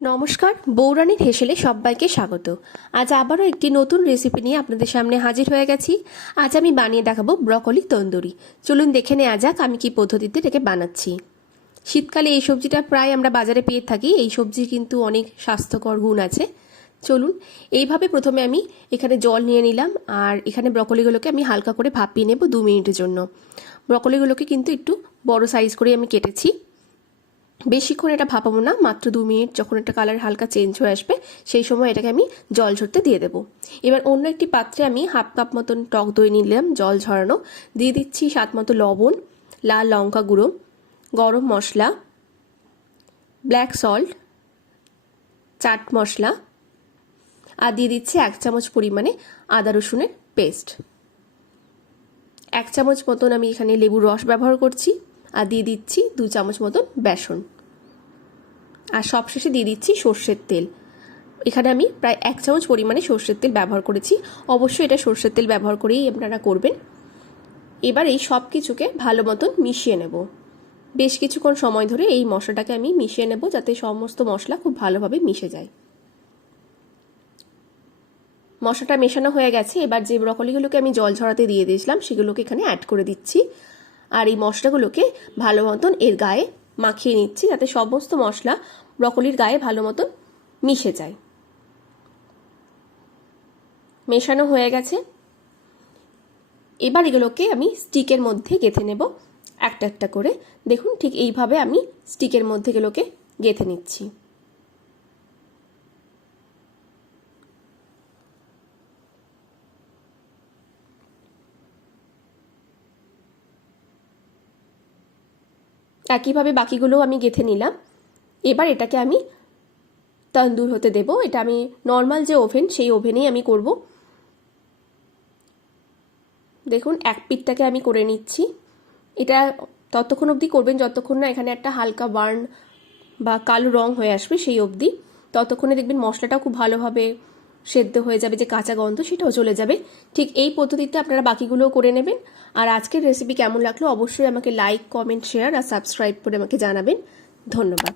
নমস্কার, বৌরানীর হেসেলে সবাইকে স্বাগত। আজ আবারও একটি নতুন রেসিপি নিয়ে আপনাদের সামনে হাজির হয়ে গেছি। আজ আমি বানিয়ে দেখাবো ব্রকলি তন্দুরি। চলুন দেখে নেওয়া যাক আমি কি পদ্ধতিতে এটাকে বানাচ্ছি। শীতকালে এই সবজিটা প্রায় আমরা বাজারে পেয়ে থাকি। এই সবজি কিন্তু অনেক স্বাস্থ্যকর গুণ আছে। চলুন এইভাবে প্রথমে আমি এখানে জল নিয়ে নিলাম, আর এখানে ব্রকলিগুলোকে আমি হালকা করে ভাপিয়ে নেব 2 মিনিটের জন্য। ব্রকলিগুলোকে কিন্তু একটু বড় সাইজ করে আমি কেটেছি। বেশিক্ষণ এটা ভাপাবো না, মাত্র 2 মিনিট। যখন এটা কালার হালকা চেঞ্জ হয়ে আসবে সেই সময় এটাকে আমি জল ঝরতে দিয়ে দেবো। এবার অন্য একটি পাত্রে আমি হাফ কাপ মতন টক দই নিলাম জল ঝরানো, দিয়ে দিচ্ছি স্বাদ মতো লবণ, লাল লঙ্কা গুঁড়ো, গরম মশলা, ব্ল্যাক সল্ট, চাট মশলা, আর দিয়ে দিচ্ছি 1 চামচ পরিমাণে আদা রসুনের পেস্ট। 1 চামচ মতন আমি এখানে লেবুর রস ব্যবহার করছি, আর দিয়ে দিচ্ছি 2 চামচ মতন বেসন, আর সবশেষে দিয়ে দিচ্ছি সর্ষের তেল। এখানে আমি প্রায় 1 চামচ পরিমাণে সর্ষের তেল ব্যবহার করেছি। অবশ্যই এটা সর্ষের তেল ব্যবহার করেই আপনারা করবেন। এবার এই সব কিছুকে ভালো মতন মিশিয়ে নেব। বেশ কিছুক্ষণ সময় ধরে এই মশলাটাকে আমি মিশিয়ে নেব, যাতে সমস্ত মশলা খুব ভালোভাবে মিশে যায়। মশলাটা মেশানো হয়ে গেছে। এবার যে ব্রকলিগুলোকে আমি জল ঝরাতে দিয়ে দিয়েছিলাম সেগুলোকে এখানে অ্যাড করে দিচ্ছি, আর এই মশলাগুলোকে ভালো মতন এর গায়ে মাখিয়ে নিচ্ছি, যাতে সমস্ত মশলা ব্রকলির গায়ে ভালো মতন মিশে যায়। মেশানো হয়ে গেছে। এবার এগুলোকে আমি স্টিকের মধ্যে গেঁথে নেব একটা একটা করে। দেখুন ঠিক এইভাবে আমি স্টিকের মধ্যে এগুলোকে গেঁথে নিচ্ছি। একইভাবে বাকিগুলো আমি গেঁথে নিলাম। এবার এটাকে আমি তন্দুর হতে দেব। এটা আমি নর্মাল যে ওভেন সেই ওভেনেই আমি করব। দেখুন এক পিঠটাকে আমি করে নিচ্ছি। এটা ততক্ষণ অবধি করবেন যতক্ষণ না এখানে একটা হালকা বার্ন বা কালো রং হয়ে আসবে, সেই অবধি। ততক্ষণে দেখবেন মশলাটাও খুব ভালোভাবে সেদ্ধ হয়ে যাবে, যে কাঁচা গন্ধ সেটাও চলে যাবে। ঠিক এই পদ্ধতিতে আপনারা বাকিগুলোও করে নেবেন। আর আজকের রেসিপি কেমন লাগলো অবশ্যই আমাকে লাইক, কমেন্ট, শেয়ার আর সাবস্ক্রাইব করে আমাকে জানাবেন। ধন্যবাদ।